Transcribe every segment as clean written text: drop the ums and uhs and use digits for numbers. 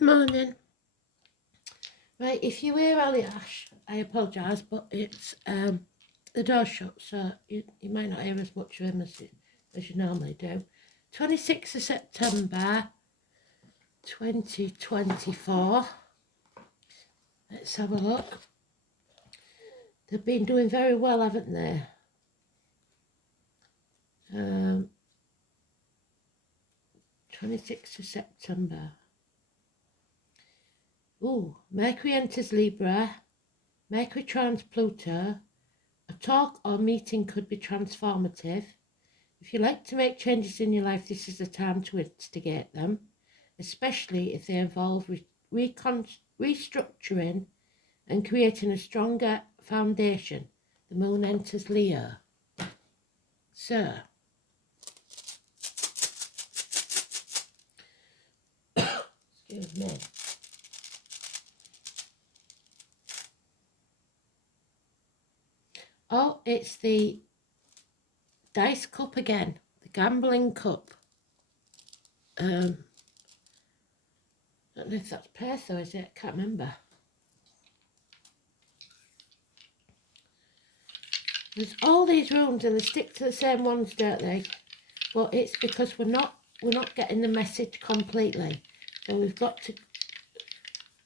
Morning. Right, if you hear Ali Ash, I apologise, but it's the door's shut, so you might not hear as much of him as you normally do. 26th of September 2024. Let's have a look. They've been doing very well, haven't they? 26th of September. Ooh, Mercury enters Libra. Mercury trans Pluto. A talk or meeting could be transformative. If you like to make changes in your life, this is the time to instigate them, especially if they involve restructuring and creating a stronger foundation. The moon enters Leo. So, excuse me. Oh, it's the dice cup again, the gambling cup. I don't know if that's Perth or is it? I can't remember. There's all these rooms and they stick to the same ones, don't they? Well, it's because we're not getting the message completely. So we've got to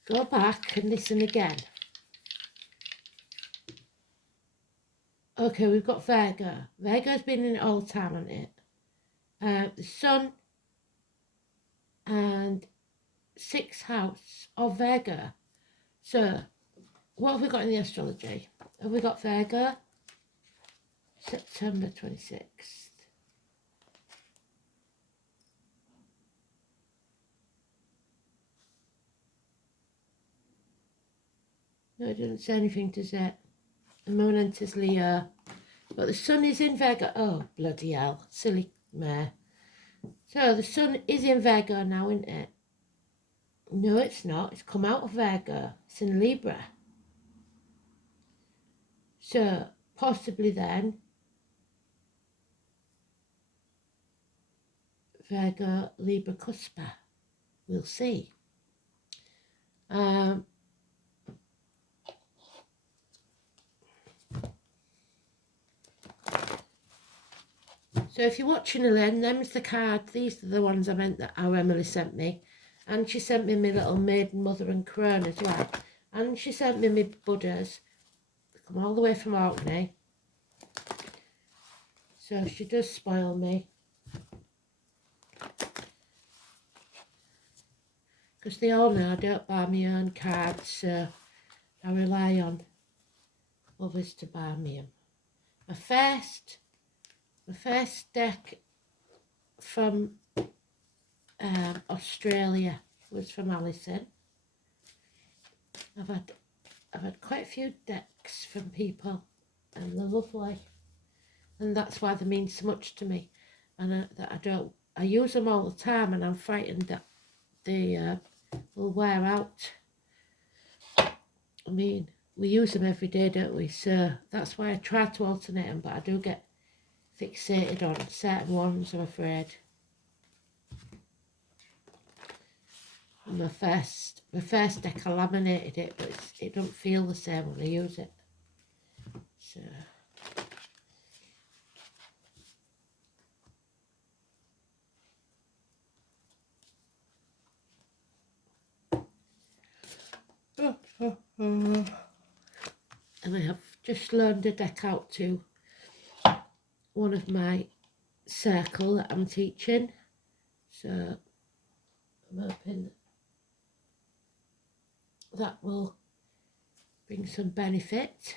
go back and listen again. Okay, we've got Virgo. Virgo's been in it all the time, hasn't it? The Sun and 6th house of Virgo. So, what have we got in the astrology? Have we got Virgo? September 26th. No, it didn't say anything, does it? The moon enters Leo. But the sun is in Virgo. Oh, bloody hell. Silly mare. So the sun is in Virgo now, isn't it? No, it's not. It's come out of Virgo. It's in Libra. So possibly then Virgo, Libra, Cuspa. We'll see. So if you're watching Elaine, them's the cards. These are the ones I meant that our Emily sent me. And she sent me my little maiden, mother and crone as well. And she sent me my Buddhas. They come all the way from Orkney. So she does spoil me. Because they all know I don't buy my own cards, so I rely on others to buy me them. My first deck from Australia was from Alison. I've had quite a few decks from people, and they're lovely, and that's why they mean so much to me. And I use them all the time, and I'm frightened that they will wear out. I mean, we use them every day, don't we? So that's why I try to alternate them, but I do get fixated on certain ones, I'm afraid. And my first deck, I laminated it, but it doesn't feel the same when I use it. So and I have just loaned a deck out to one of my circle that I'm teaching. So I'm hoping that will bring some benefit.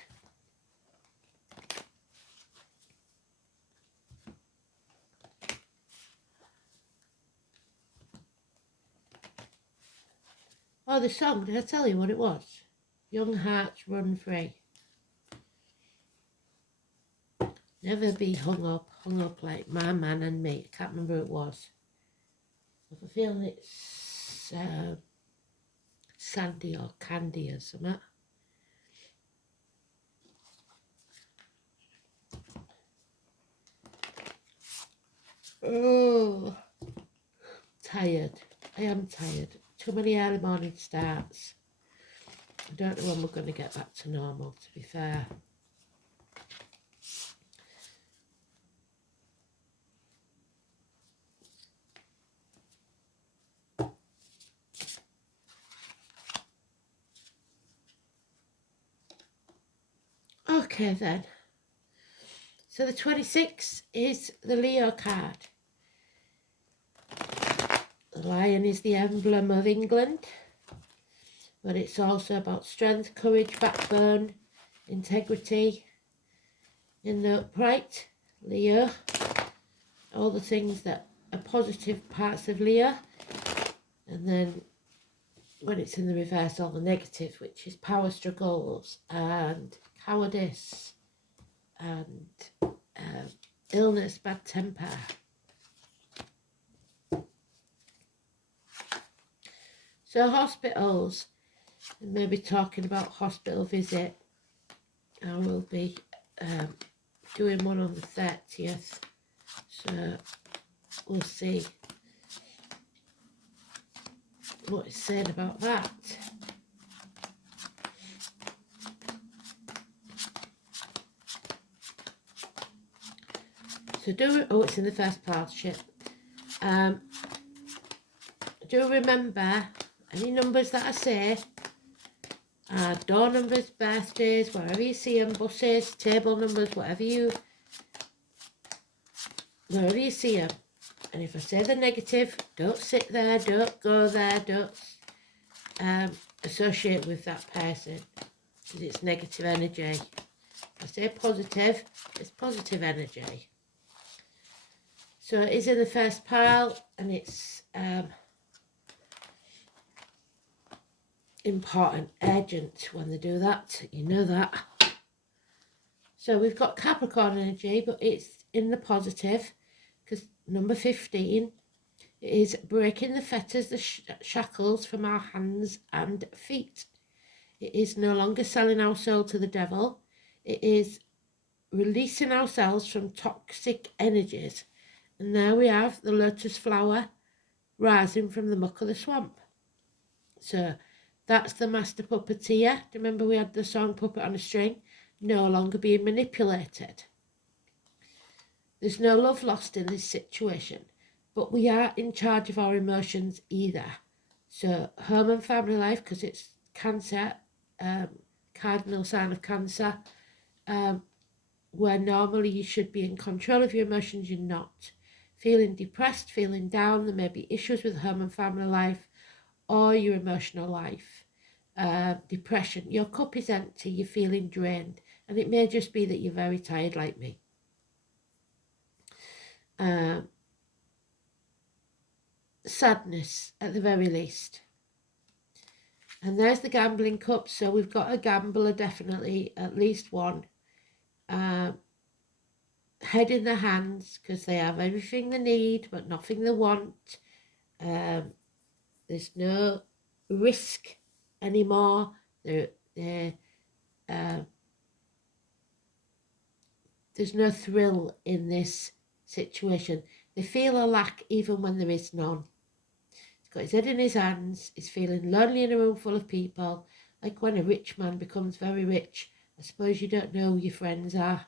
Oh, the song, did I tell you what it was? Young Hearts Run Free. Never be hung up like my man and me. I can't remember who it was. I have a feeling it's Sandy or Candy or something. Oh, tired. I am tired. too many early morning starts. I don't know when we're going to get back to normal, to be fair. Okay then. So the 26th is the Leo card. The lion is the emblem of England, but it's also about strength, courage, backbone, integrity, in the upright, Leo, all the things that are positive parts of Leo, and then when it's in the reverse, all the negative, which is power struggles and cowardice and illness, bad temper. So hospitals, and maybe talking about hospital visit. I will be doing one on the 30th, so we'll see what it's saying about that. So it's in the first partnership. Do remember any numbers that I say are door numbers, birthdays, wherever you see them, buses, table numbers, wherever you see them. And if I say the negative, don't sit there, don't go there, don't associate with that person, because it's negative energy. If I say positive, it's positive energy. So it is in the first pile, and it's important, urgent when they do that, you know that. So we've got Capricorn energy, but it's in the positive, because number 15 is breaking the fetters, the shackles from our hands and feet. It is no longer selling our soul to the devil. It is releasing ourselves from toxic energies. And there we have the lotus flower rising from the muck of the swamp. So that's the master puppeteer. Do you remember we had the song Puppet on a String? No longer being manipulated. There's no love lost in this situation, but we are in charge of our emotions either. So home and family life, because it's Cancer, cardinal sign of Cancer, where normally you should be in control of your emotions, you're not. Feeling depressed, feeling down, there may be issues with home and family life or your emotional life. Depression, your cup is empty, you're feeling drained, and it may just be that you're very tired like me. Sadness at the very least. And there's the gambling cup, so we've got a gambler, definitely, at least one. Head in their hands, because they have everything they need but nothing they want. There's no risk anymore. There's no thrill in this situation. They feel a lack even when there is none. He's got his head in his hands. He's feeling lonely in a room full of people. Like when a rich man becomes very rich, I suppose you don't know who your friends are.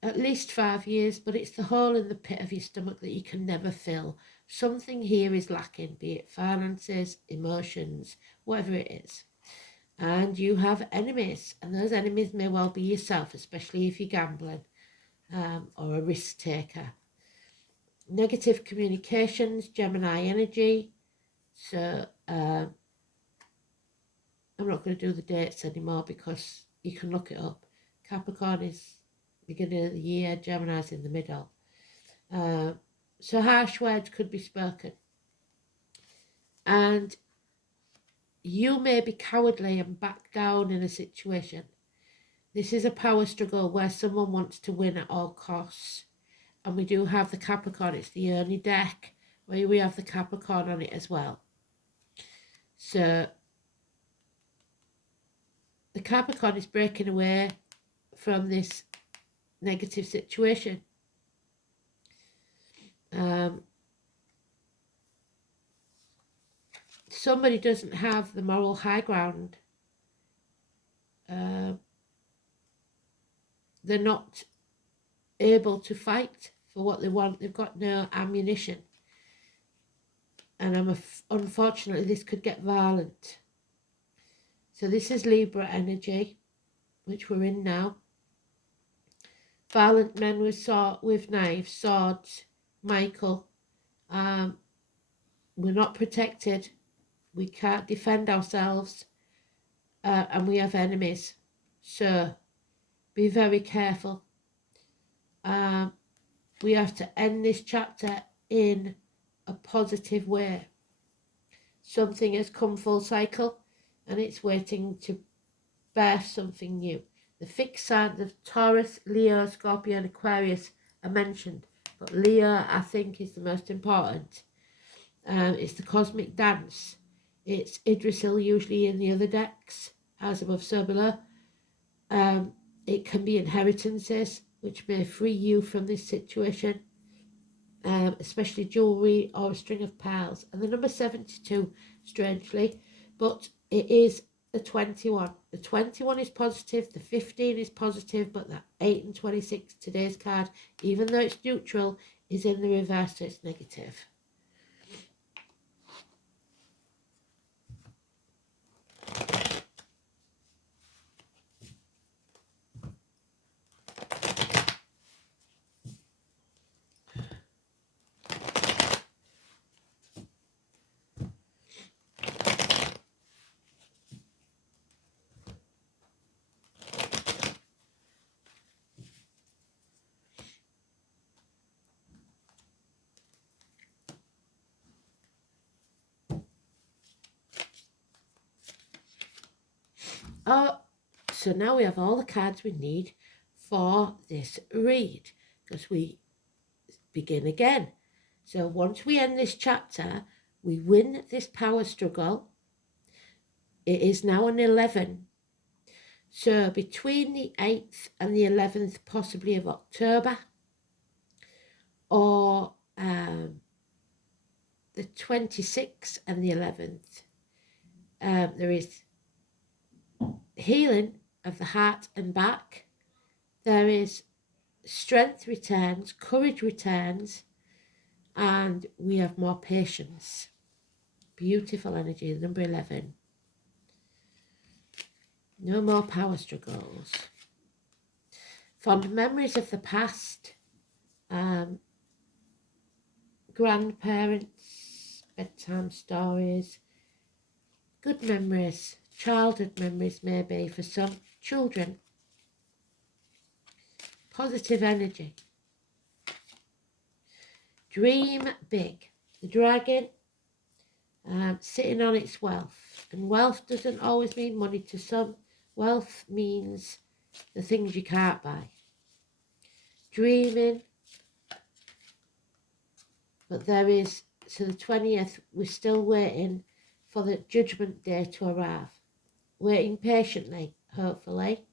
At least 5 years, but it's the hole in the pit of your stomach that you can never fill. Something here is lacking, be it finances, emotions, whatever it is. And you have enemies, and those enemies may well be yourself, especially if you're gambling or a risk taker. Negative communications, Gemini energy. So I'm not going to do the dates anymore because you can look it up. Capricorn is beginning of the year, Gemini's in the middle. So harsh words could be spoken. And you may be cowardly and back down in a situation. This is a power struggle where someone wants to win at all costs. And we do have the Capricorn. It's the only deck where we have the Capricorn on it as well. So the Capricorn is breaking away from this negative situation. somebody doesn't have the moral high ground, they're not able to fight for what they want. They've got no ammunition. And unfortunately, this could get violent. So this is Libra energy, which we're in now. Violent men with knives, swords, Michael. We're not protected. We can't defend ourselves. And we have enemies. So be very careful. We have to end this chapter in a positive way. Something has come full cycle and it's waiting to birth something new. The fixed signs of Taurus, Leo, Scorpio and Aquarius are mentioned, but Leo I think is the most important. It's the cosmic dance. It's Idrisil usually in the other decks, as above so below. It can be inheritances which may free you from this situation, especially jewellery or a string of pearls. And the number 72, strangely, but it is the 21. The 21 is positive, the 15 is positive, but the 8 and 26, today's card, even though it's neutral, is in the reverse, so it's negative. Oh, so now we have all the cards we need for this read, because we begin again. So once we end this chapter, we win this power struggle. It is now an 11. So between the 8th and the 11th, possibly of October, or the 26th and the 11th, there is healing of the heart and back. There is strength returns, courage returns, and we have more patience. Beautiful energy, number 11. No more power struggles. Fond memories of the past, grandparents, bedtime stories, good memories, childhood memories maybe for some children. Positive energy. Dream big. The dragon sitting on its wealth. And wealth doesn't always mean money to some. Wealth means the things you can't buy. Dreaming. But there is, so the 20th, we're still waiting for the judgment day to arrive. Waiting patiently, hopefully.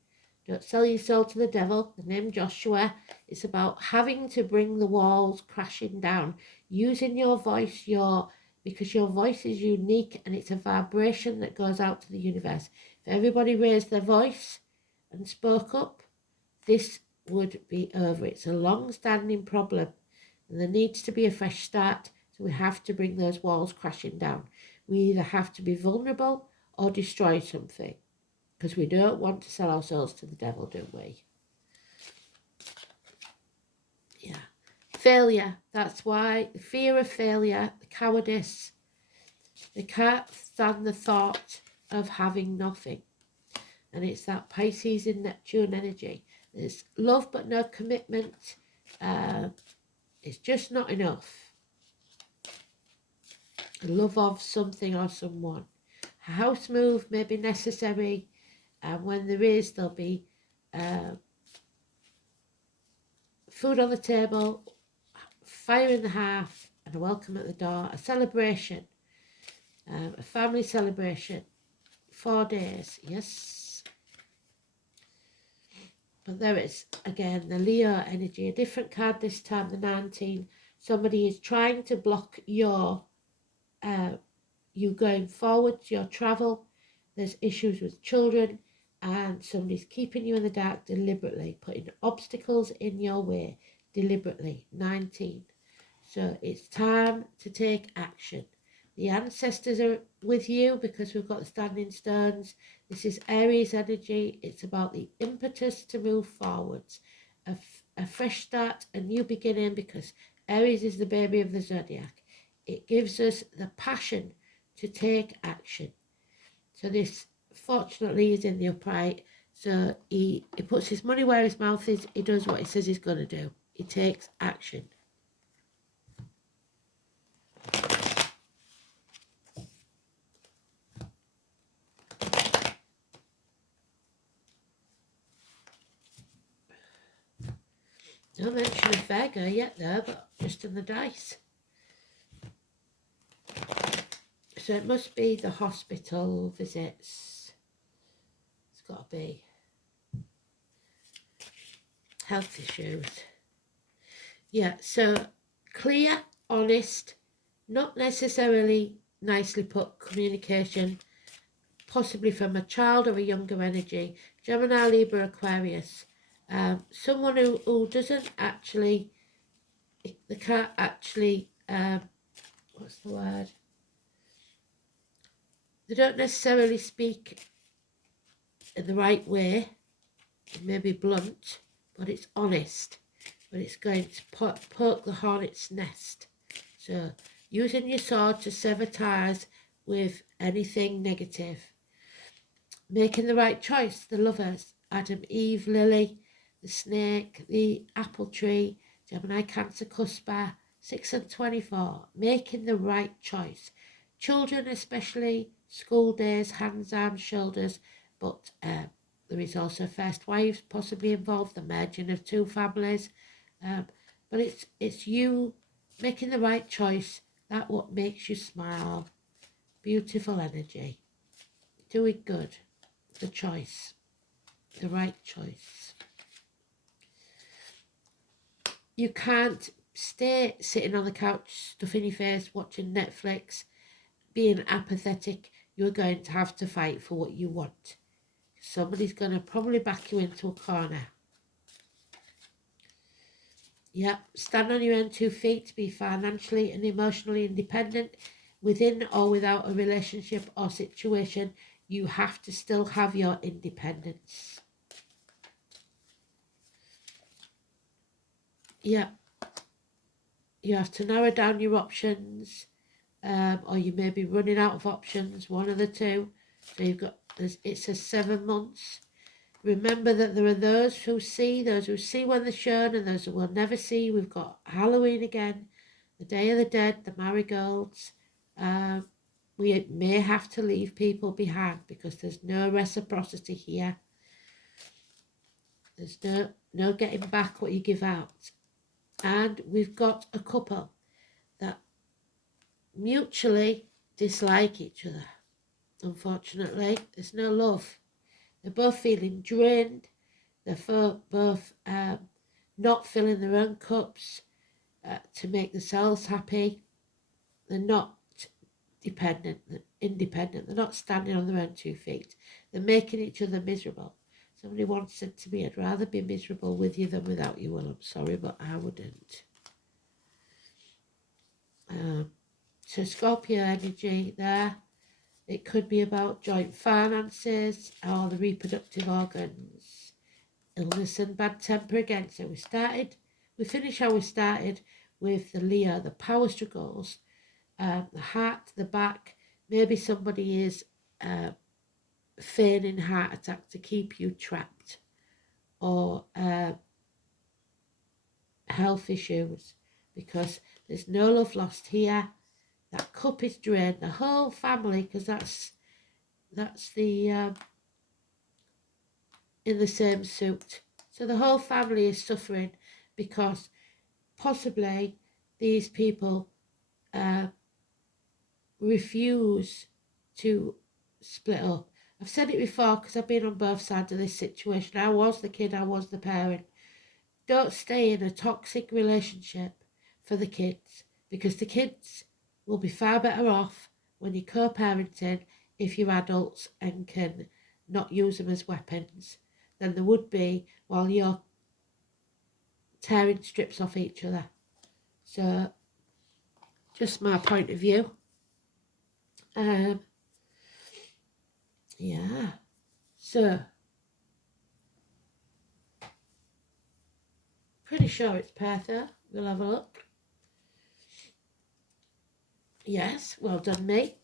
Don't sell your soul to the devil. The name Joshua is about having to bring the walls crashing down. Using your voice, because your voice is unique and it's a vibration that goes out to the universe. If everybody raised their voice and spoke up, this would be over. It's a long-standing problem and there needs to be a fresh start, so we have to bring those walls crashing down. We either have to be vulnerable or destroy something, because we don't want to sell our souls to the devil, do we? Yeah. Failure. That's why the fear of failure, the cowardice, they can't stand the thought of having nothing. And it's that Pisces in Neptune energy. There's love but no commitment. It's just not enough. Love of something or someone. A house move may be necessary. And when there is, there'll be food on the table, fire in the hearth, and a welcome at the door, a celebration, a family celebration, 4 days, yes. But there is, again, the Leo energy, a different card this time, the 19. Somebody is trying to block your you going forward to your travel. There's issues with children, and somebody's keeping you in the dark deliberately, putting obstacles in your way deliberately. 19. So it's time to take action. The ancestors are with you because we've got the standing stones. This is Aries energy. It's about the impetus to move forwards, a fresh start, a new beginning, because Aries is the baby of the zodiac. It gives us the passion to take action. So this, fortunately, is in the upright. So he puts his money where his mouth is. He does what he says he's going to do. He takes action. No mention of Virgo yet there, but just in the dice. So it must be the hospital visits. It's got to be health issues. Yeah, so clear, honest, not necessarily nicely put communication, possibly from a child or a younger energy. Gemini, Libra, Aquarius. Someone who doesn't actually, they can't actually, what's the word? They don't necessarily speak in the right way. It may be blunt, but it's honest. But it's going to poke the hornet's nest. So using your sword to sever ties with anything negative. Making the right choice, the lovers, Adam, Eve, Lily, the snake, the apple tree, Gemini, Cancer, Cuspa, 6 and 24. Making the right choice. Children especially, school days, hands, arms, shoulders, but there is also first wives possibly involved, the merging of two families. But it's you making the right choice, that what makes you smile. Beautiful energy. Doing good. The choice. The right choice. You can't stay sitting on the couch, stuffing your face, watching Netflix, being apathetic. You're going to have to fight for what you want. Somebody's going to probably back you into a corner. Yep, stand on your own 2 feet, be financially and emotionally independent. Within or without a relationship or situation, you have to still have your independence. Yeah, you have to narrow down your options, or you may be running out of options, one of the two. So you've got, it says 7 months. Remember that there are those who see when they're shown, and those who will never see. We've got Halloween again, the Day of the Dead, the marigolds. We may have to leave people behind because there's no reciprocity here. There's no getting back what you give out. And we've got a couple that mutually dislike each other. Unfortunately, there's no love. They're both feeling drained. They're both not filling their own cups to make themselves happy. They're not independent. They're not standing on their own 2 feet. They're making each other miserable. Somebody once said to me, I'd rather be miserable with you than without you. Well, I'm sorry, but I wouldn't. So Scorpio energy there. It could be about joint finances or the reproductive organs. Illness and bad temper again. So we finish how we started with the Leo, the power struggles, the heart, the back. Maybe somebody is feigning heart attack to keep you trapped, or health issues, because there's no love lost here. That cup is drained, the whole family, because that's the in the same suit. So the whole family is suffering because possibly these people refuse to split up. I've said it before because I've been on both sides of this situation. I was the kid, I was the parent. Don't stay in a toxic relationship for the kids, because the kids will be far better off when you're co-parenting, if you're adults and can not use them as weapons, than there would be while you're tearing strips off each other. So, just my point of view. Yeah. So, pretty sure it's Pertha. We'll have a look. Yes, well done, me.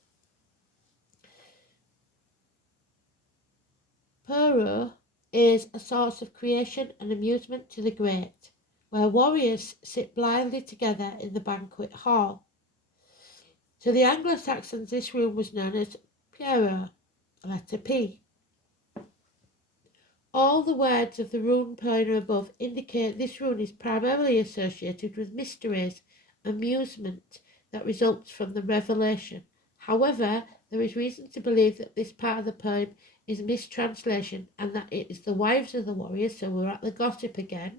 Puro is a source of creation and amusement to the great, where warriors sit blithely together in the banquet hall. To the Anglo-Saxons, this room was known as Piero, letter P. All the words of the rune pointer above indicate this rune is primarily associated with mysteries, amusement that results from the revelation. However, there is reason to believe that this part of the poem is a mistranslation and that it is the wives of the warriors, so we're at the gossip again,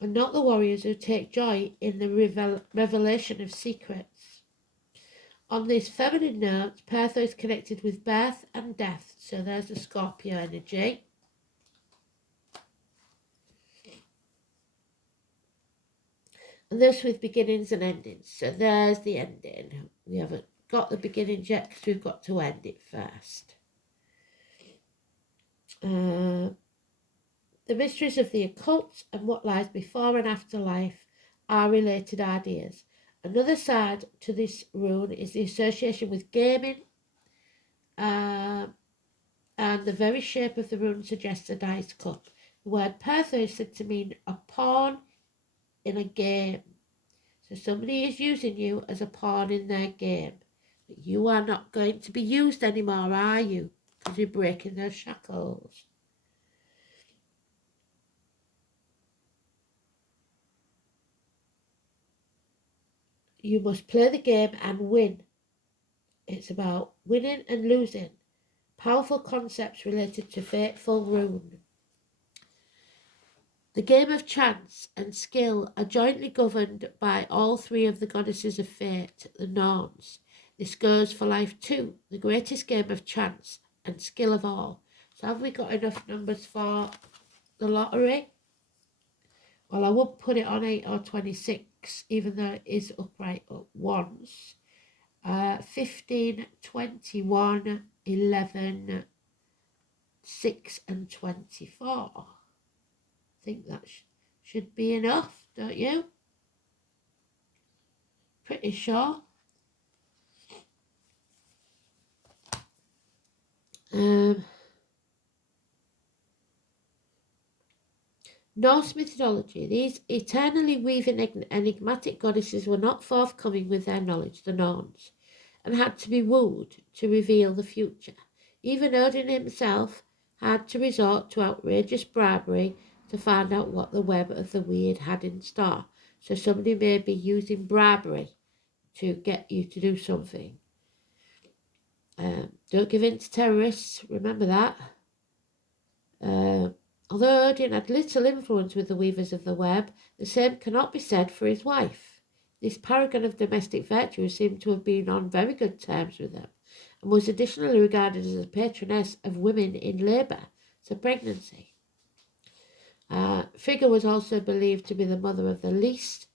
and not the warriors who take joy in the revelation of secrets. On this feminine note, Pertha is connected with birth and death, so there's the Scorpio energy. And this with beginnings and endings. So there's the ending. We haven't got the beginnings yet because we've got to end it first. The mysteries of the occult and what lies before and after life are related ideas. Another side to this rune is the association with gaming, and the very shape of the rune suggests a dice cup. The word Pertha is said to mean a pawn in a game. So somebody is using you as a pawn in their game. But you are not going to be used anymore, are you? Because you're breaking those shackles. You must play the game and win. It's about winning and losing. Powerful concepts related to fateful rune. The game of chance and skill are jointly governed by all three of the goddesses of fate, the Norns. This goes for life too, the greatest game of chance and skill of all. So have we got enough numbers for the lottery? Well, I would put it on 8 or 26, even though it is upright at once. 15, 21, 11, 6 and 24. I think that should be enough, don't you? Pretty sure. Norse mythology. These eternally weaving enigmatic goddesses were not forthcoming with their knowledge, the Norns, and had to be wooed to reveal the future. Even Odin himself had to resort to outrageous bribery to find out what the web of the weird had in store. So somebody may be using bribery to get you to do something. Don't give in to terrorists, remember that. Although Odin had little influence with the weavers of the web, the same cannot be said for his wife. This paragon of domestic virtue seemed to have been on very good terms with them, and was additionally regarded as a patroness of women in labour, so pregnancy. Frigga was also believed to be the mother of at least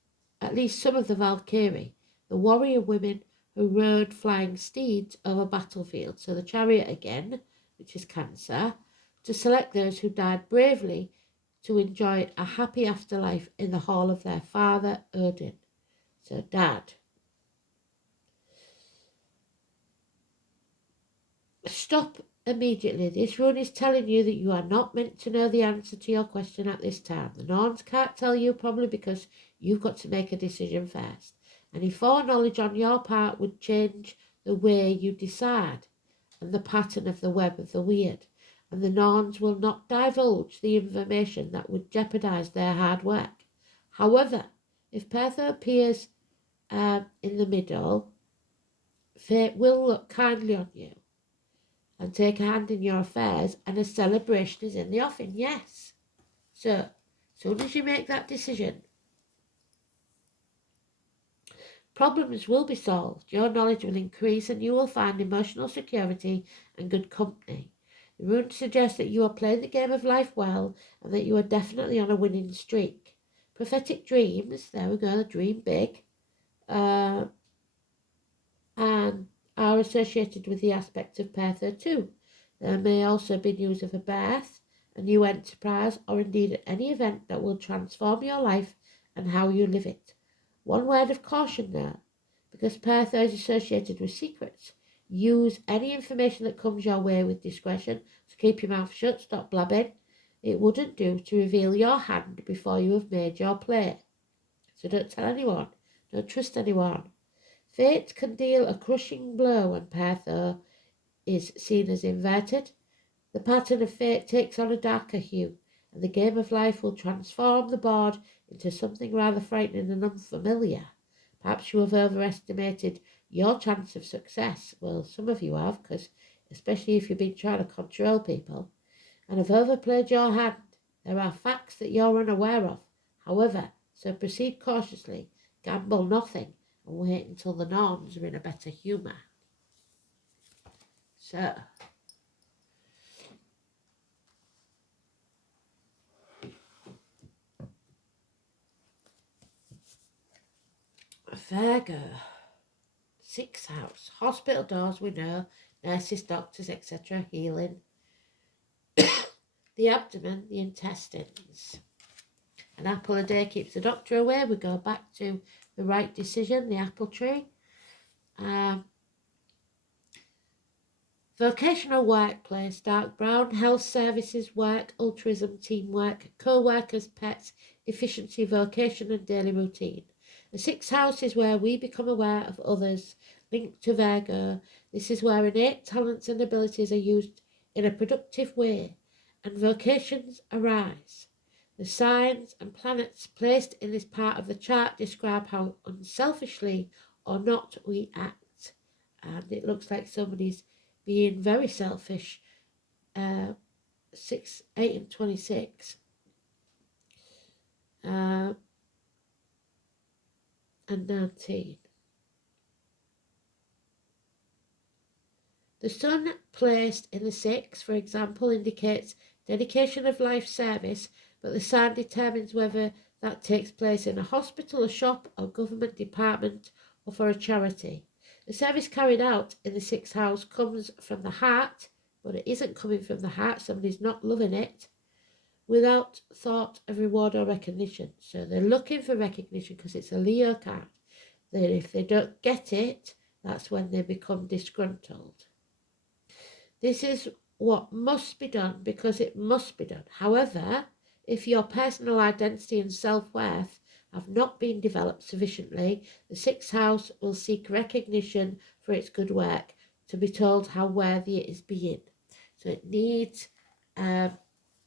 some of the Valkyrie, the warrior women who rode flying steeds over battlefields, so the chariot again, which is Cancer, to select those who died bravely to enjoy a happy afterlife in the hall of their father, Odin. So, Dad. Stop immediately. This rune is telling you that you are not meant to know the answer to your question at this time. The Norns can't tell you, probably because you've got to make a decision first. Any foreknowledge on your part would change the way you decide and the pattern of the web of the weird. And the Norns will not divulge the information that would jeopardise their hard work. However, if Pertha appears in the middle, fate will look kindly on you and take a hand in your affairs, and a celebration is in the offing, yes. So, as soon as you make that decision, Problems will be solved, your knowledge will increase, and you will find emotional security and good company. The rune suggests that you are playing the game of life well and that you are definitely on a winning streak. Prophetic dreams, there we go, dream big, and are associated with the aspect of Pertha too. There may also be news of a birth, a new enterprise, or indeed any event that will transform your life and how you live it. One word of caution there, because Pertha is associated with secrets. Use any information that comes your way with discretion, so keep your mouth shut, stop blabbing. It wouldn't do to reveal your hand before you have made your play. So don't tell anyone, don't trust anyone. Fate can deal a crushing blow when Pertha is seen as inverted. The pattern of fate takes on a darker hue, and the game of life will transform the board into something rather frightening and unfamiliar. Perhaps you have overestimated your chance of success. Well, some of you have, because especially if you've been trying to control people, and have overplayed your hand. There are facts that you're unaware of, however, so proceed cautiously, gamble nothing, and wait until the norms are in a better humour. So, Virgo, 6th house, hospital doors, we know, nurses, doctors, etc., healing. The abdomen, the intestines. An apple a day keeps the doctor away. We go back to the right decision, the apple tree. Vocational workplace, dark brown, health services, work, altruism, teamwork, co-workers, pets, efficiency, vocation and daily routine. The 6th house is where we become aware of others, linked to Virgo. This is where innate talents and abilities are used in a productive way, and vocations arise. The signs and planets placed in this part of the chart describe how unselfishly or not we act. And it looks like somebody's being very selfish. 6, 8 and 26. And 19. The sun placed in the 6th, for example, indicates dedication of life service, but the sign determines whether that takes place in a hospital, a shop, or government department, or for a charity. The service carried out in the 6th house comes from the heart, but it isn't coming from the heart. Somebody's not loving it without thought of reward or recognition. So they're looking for recognition because it's a Leo card. That if they don't get it, that's when they become disgruntled. This is what must be done because it must be done. However, if your personal identity and self-worth have not been developed sufficiently, the 6th house will seek recognition for its good work, to be told how worthy it is being. So it needs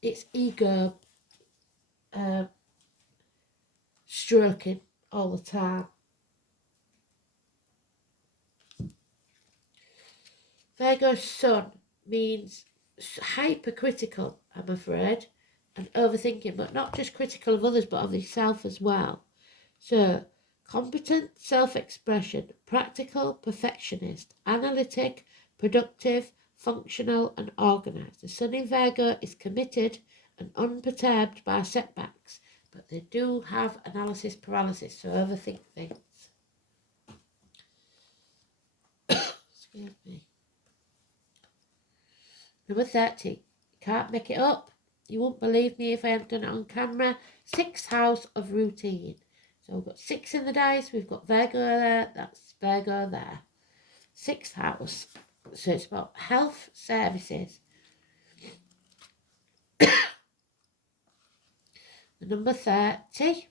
its ego stroking all the time. Virgo's sun means hypercritical, I'm afraid, and overthinking, but not just critical of others, but of yourself as well. So, competent self-expression, practical, perfectionist, analytic, productive, functional and organised. The sun in Virgo is committed and unperturbed by setbacks, but they do have analysis paralysis, so overthink things. Excuse me. Number 30. Can't make it up. You won't believe me if I hadn't done it on camera. 6th house of routine. So we've got 6 in the dice. We've got Virgo there. That's Virgo there. 6th house. So it's about health services. The number 30.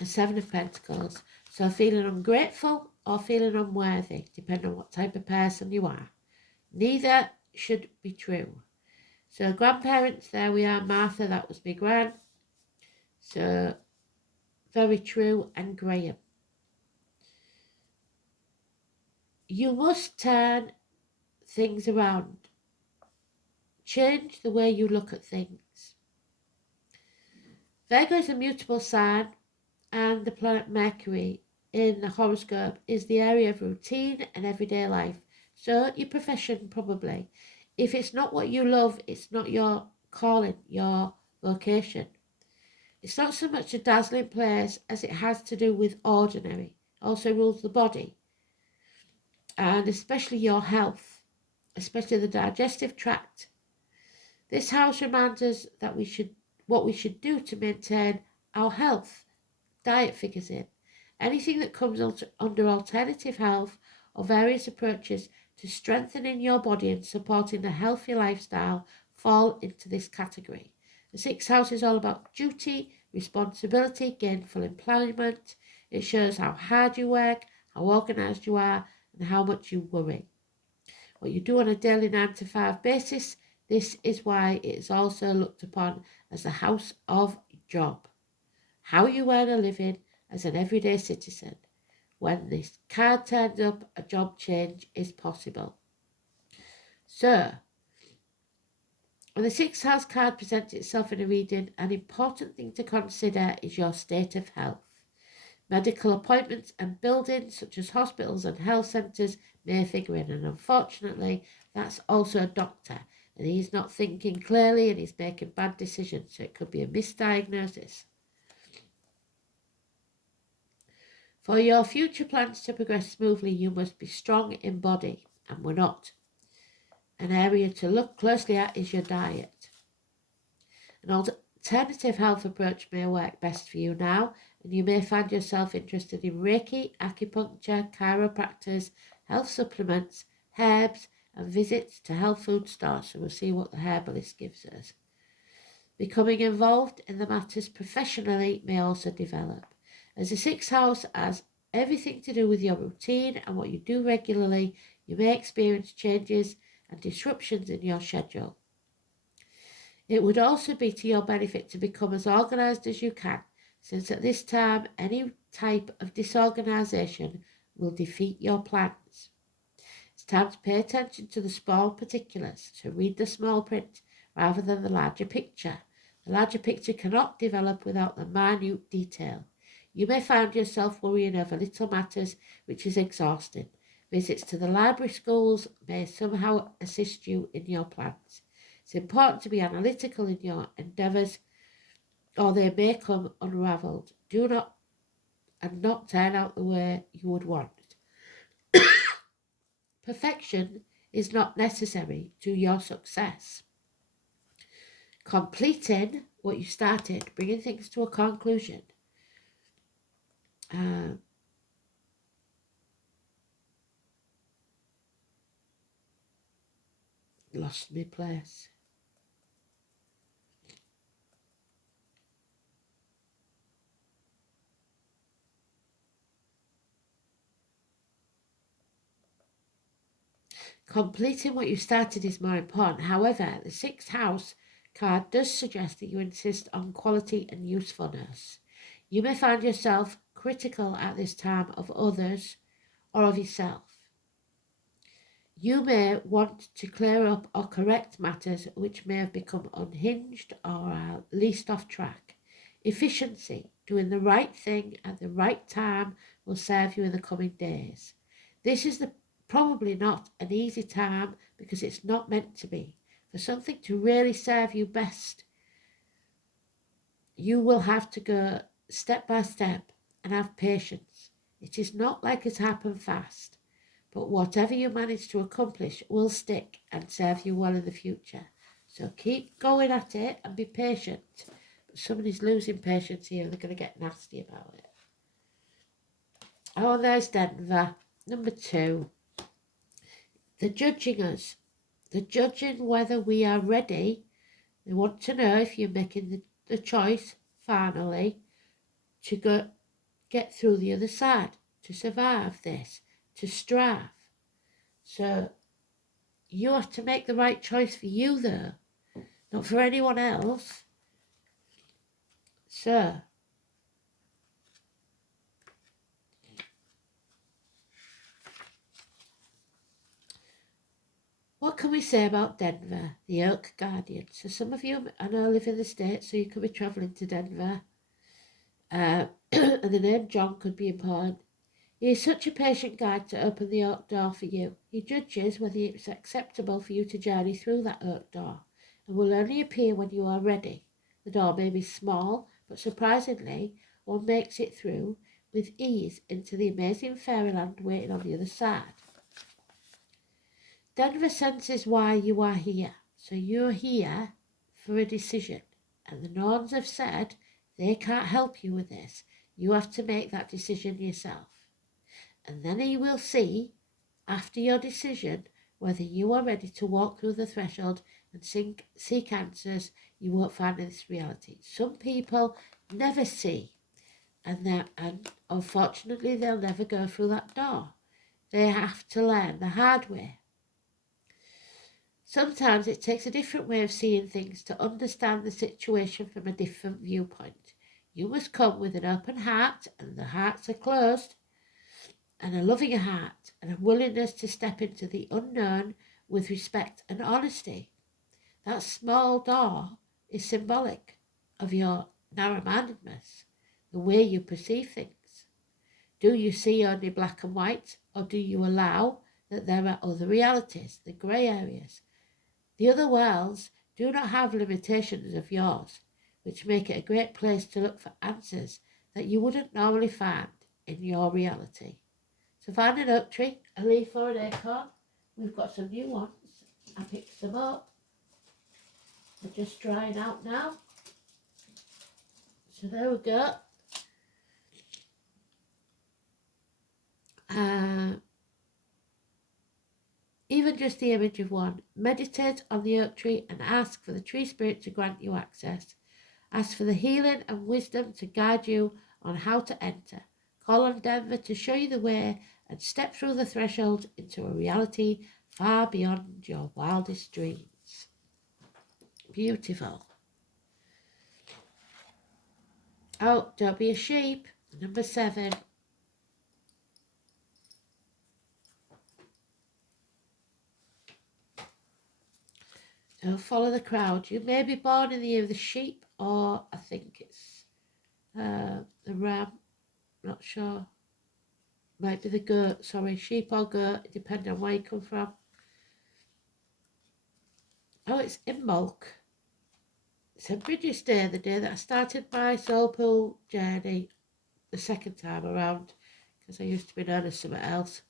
A 7 of Pentacles. So feeling ungrateful or feeling unworthy, depending on what type of person you are. Neither should be true. So grandparents, there we are. Martha, that was my gran. So very true. And Graham. You must turn things around. Change the way you look at things. Virgo is a mutable sign, and the planet Mercury in the horoscope is the area of routine and everyday life. So your profession, probably. If it's not what you love, it's not your calling, your vocation. It's not so much a dazzling place as it has to do with ordinary. It also rules the body, and especially your health, especially the digestive tract. This house reminds us that what we should do to maintain our health. Diet figures in. Anything that comes under alternative health or various approaches to strengthening your body and supporting a healthy lifestyle fall into this category. The sixth house is all about duty, responsibility, gainful employment. It shows how hard you work, how organised you are, and how much you worry. What you do on a daily 9 to 5 basis, this is why it is also looked upon as the house of job. How you earn a living as an everyday citizen. When this card turns up, a job change is possible. So, when the sixth house card presents itself in a reading, an important thing to consider is your state of health. Medical appointments and buildings such as hospitals and health centres may figure in, and unfortunately that's also a doctor, and he's not thinking clearly and he's making bad decisions, so it could be a misdiagnosis. For your future plans to progress smoothly, you must be strong in body, and we're not. An area to look closely at is your diet. An alternative health approach may work best for you now, and you may find yourself interested in Reiki, acupuncture, chiropractors, health supplements, herbs, and visits to health food stores. So we'll see what the herbalist gives us. Becoming involved in the matters professionally may also develop. As the sixth house has everything to do with your routine and what you do regularly, you may experience changes and disruptions in your schedule. It would also be to your benefit to become as organised as you can, since at this time any type of disorganisation will defeat your plans. It's time to pay attention to the small particulars, so read the small print rather than the larger picture. The larger picture cannot develop without the minute detail. You may find yourself worrying over little matters, which is exhausting. Visits to the library schools may somehow assist you in your plans. It's important to be analytical in your endeavours, or they may come unravelled. Do not turn out the way you would want. Perfection is not necessary to your success. Completing what you started, bringing things to a conclusion. Lost my place. Completing what you started is more important. However, the sixth house card does suggest that you insist on quality and usefulness. You may find yourself critical at this time of others or of yourself. You may want to clear up or correct matters which may have become unhinged or are least off track. Efficiency, doing the right thing at the right time, will serve you in the coming days. This is probably not an easy time because it's not meant to be. For something to really serve you best, you will have to go step by step and have patience. It is not like it's happened fast. But whatever you manage to accomplish will stick and serve you well in the future. So keep going at it and be patient. But somebody's losing patience here and they're going to get nasty about it. Oh, there's Denver. Number 2. They're judging us. They're judging whether we are ready. They want to know if you're making the choice, finally, to get through the other side, to survive this, to strive. So you have to make the right choice for you, though, not for anyone else. So, what What can we say about Denver, the Oak Guardian? So some of you, I know, live in the States, so you could be travelling to Denver. And the name John could be important. He is such a patient guide to open the oak door for you. He judges whether it's acceptable for you to journey through that oak door, and will only appear when you are ready. The door may be small, but surprisingly, one makes it through with ease into the amazing fairyland waiting on the other side. Denver senses why you are here, so you're here for a decision, and the Norns have said they can't help you with this. You have to make that decision yourself. And then he will see, after your decision, whether you are ready to walk through the threshold and seek answers you won't find in this reality. Some people never see, and unfortunately they'll never go through that door. They have to learn the hard way. Sometimes it takes a different way of seeing things to understand the situation from a different viewpoint. You must come with an open heart, and the hearts are closed, and a loving heart, and a willingness to step into the unknown with respect and honesty. That small door is symbolic of your narrow-mindedness, the way you perceive things. Do you see only black and white, or do you allow that there are other realities, the grey areas? The other worlds do not have limitations of yours, which make it a great place to look for answers that you wouldn't normally find in your reality. So find an oak tree, a leaf or an acorn. We've got some new ones. I picked them up. They're just drying out now. So there we go. Even just the image of one. Meditate on the oak tree and ask for the tree spirit to grant you access. Ask for the healing and wisdom to guide you on how to enter. Call on Denver to show you the way and step through the threshold into a reality far beyond your wildest dreams. Beautiful. Oh, don't be a sheep. Number 7. Don't follow the crowd. You may be born in the year of the sheep, or I think it's the ram. Not sure. Might be the goat. Sorry, sheep or goat, depending on where you come from. Oh, it's Imbolc. It's a British Day, the day that I started my soul pool journey the second time around, because I used to be known as something else.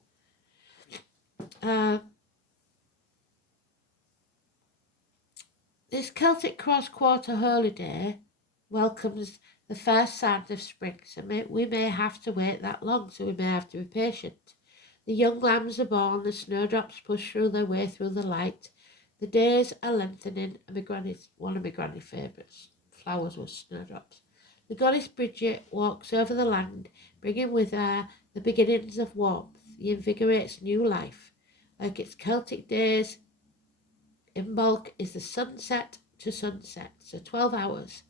This Celtic cross-quarter holiday welcomes the first signs of spring, so we may have to wait that long, so we may have to be patient. The young lambs are born, the snowdrops push through their way through the light, the days are lengthening, and one of my granny's favourites flowers was snowdrops. The goddess Bridget walks over the land, bringing with her the beginnings of warmth. He invigorates new life. Like its Celtic days, Imbolc is the sunset to sunset, so 12 hours.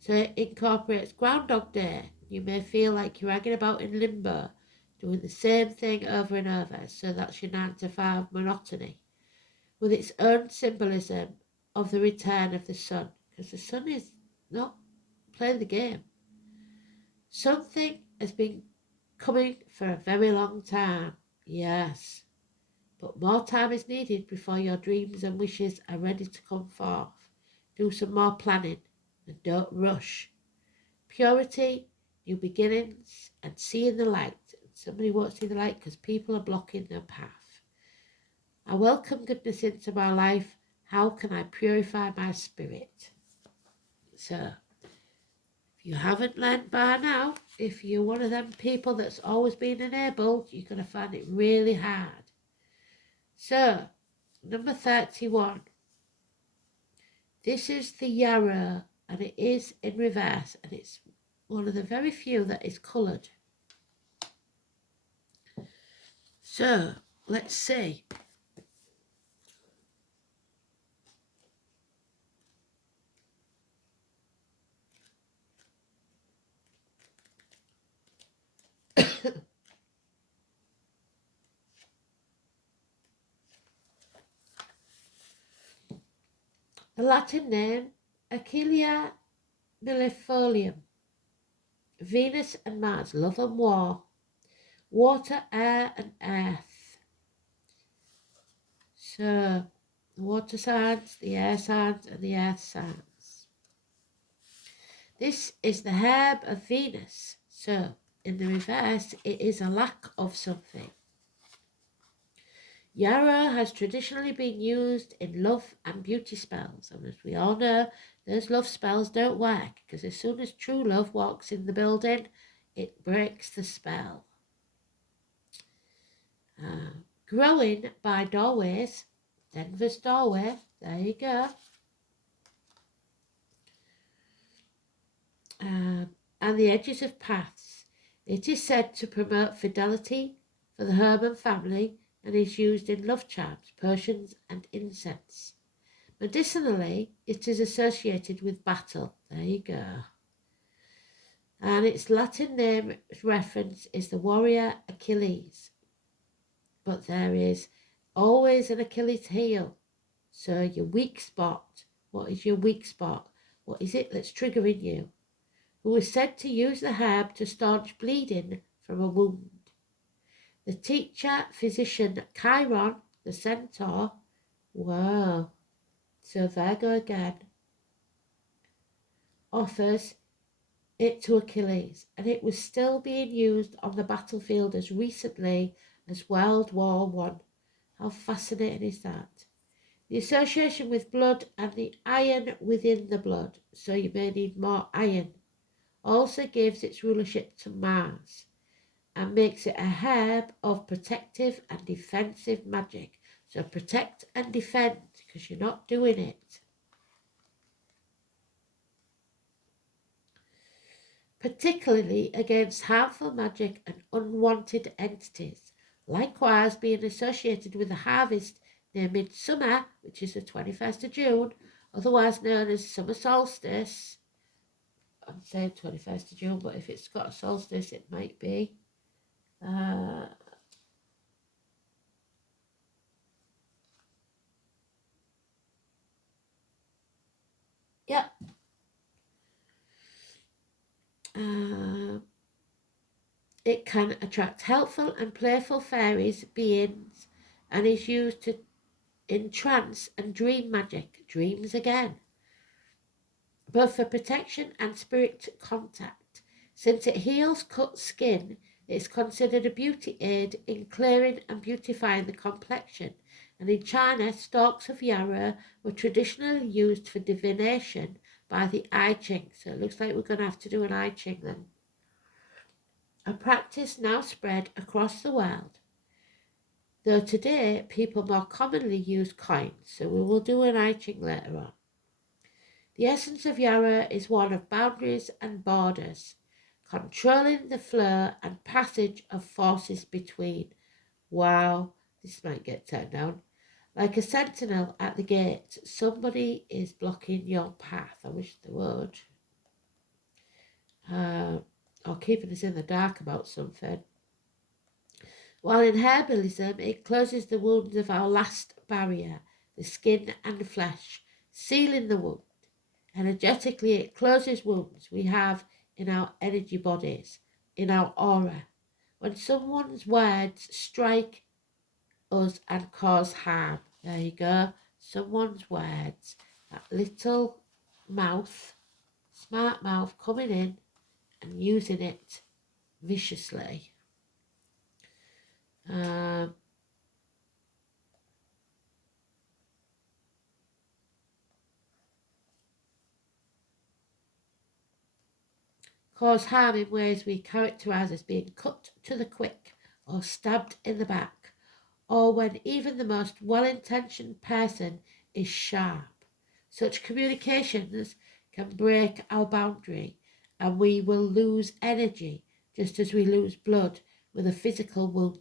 So it incorporates Groundhog Day. You may feel like you're hanging about in limbo, doing the same thing over and over, so that's your 9 to 5 monotony, with its own symbolism of the return of the sun, because the sun is not playing the game. Something has been coming for a very long time, yes, but more time is needed before your dreams and wishes are ready to come forth. Do some more planning and don't rush. Purity, new beginnings, and seeing the light. Somebody won't see the light because people are blocking their path. I welcome goodness into my life. How can I purify my spirit? So, if you haven't learned by now, if you're one of them people that's always been enabled, you're going to find it really hard. So, number 31. This is the yarrow, and it is in reverse, and it's one of the very few that is coloured. So, let's see. The Latin name, Achillea millefolium. Venus and Mars, love and war. Water, air and earth. So, the water signs, the air signs and the earth signs. This is the herb of Venus. So, in the reverse, it is a lack of something. Yarrow has traditionally been used in love and beauty spells, and as we all know, those love spells don't work, because as soon as true love walks in the building, it breaks the spell. Growing by doorways, Denver's doorway, there you go. And the edges of paths. It is said to promote fidelity for the Herman family and is used in love charms, potions and incense. Medicinally, it is associated with battle. There you go. And its Latin name reference is the warrior Achilles. But there is always an Achilles heel. So your weak spot, what is your weak spot? What is it that's triggering you? Who is said to use the herb to staunch bleeding from a wound. The teacher, physician Chiron, the centaur, whoa, so Virgo again, offers it to Achilles, and it was still being used on the battlefield as recently as World War I. How fascinating is that? The association with blood and the iron within the blood, so you may need more iron, also gives its rulership to Mars and makes it a herb of protective and defensive magic. So protect and defend, because you're not doing it. Particularly against harmful magic and unwanted entities. Likewise, being associated with the harvest near midsummer, which is the 21st of June, otherwise known as summer solstice. I'm saying 21st of June, but if it's got a solstice, it might be. Yeah. It can attract helpful and playful fairies, beings, and is used in trance and dream magic, dreams again, both for protection and spirit contact. Since it heals cut skin, it's considered a beauty aid in clearing and beautifying the complexion. And in China, stalks of yarrow were traditionally used for divination by the I Ching. So it looks like we're going to have to do an I Ching then. A practice now spread across the world, though today people more commonly use coins, so we will do an I Ching later on. The essence of yarrow is one of boundaries and borders, controlling the flow and passage of forces between. Wow, this might get turned down. Like a sentinel at the gate, somebody is blocking your path. I wish they would. Or keeping us in the dark about something. While in herbalism, it closes the wounds of our last barrier, the skin and flesh, sealing the wound. Energetically, it closes wounds we have in our energy bodies, in our aura. When someone's words strike us and cause harm, there you go, someone's words, that little mouth, smart mouth coming in and using it viciously. Cause harm in ways we characterise as being cut to the quick or stabbed in the back, or when even the most well-intentioned person is sharp. Such communications can break our boundary and we will lose energy just as we lose blood with a physical wound.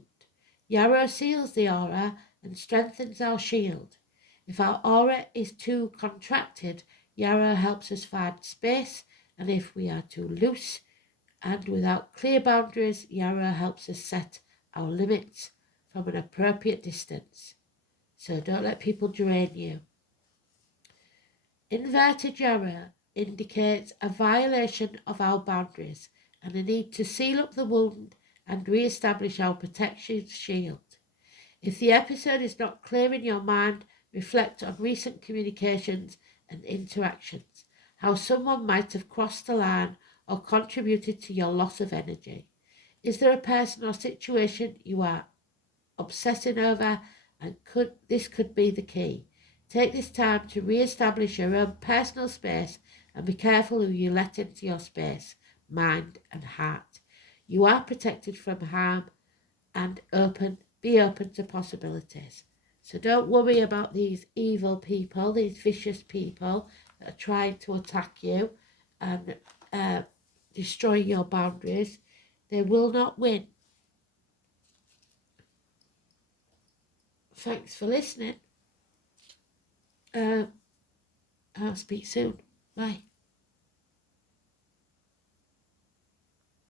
Yarrow seals the aura and strengthens our shield. If our aura is too contracted, yarrow helps us find space, and if we are too loose and without clear boundaries, yarrow helps us set our limits from an appropriate distance. So don't let people drain you. Inverted yarrow indicates a violation of our boundaries and a need to seal up the wound and re-establish our protection shield. If the episode is not clear in your mind, reflect on recent communications and interactions, how someone might have crossed the line or contributed to your loss of energy. Is there a person or situation you are obsessing over? And this could be the key. Take this time to re-establish your own personal space and be careful who you let into your space, mind and heart. You are protected from harm and be open to possibilities. So don't worry about these evil people, these vicious people that are trying to attack you and destroy your boundaries. They will not win. Thanks for listening. I'll speak soon. Bye.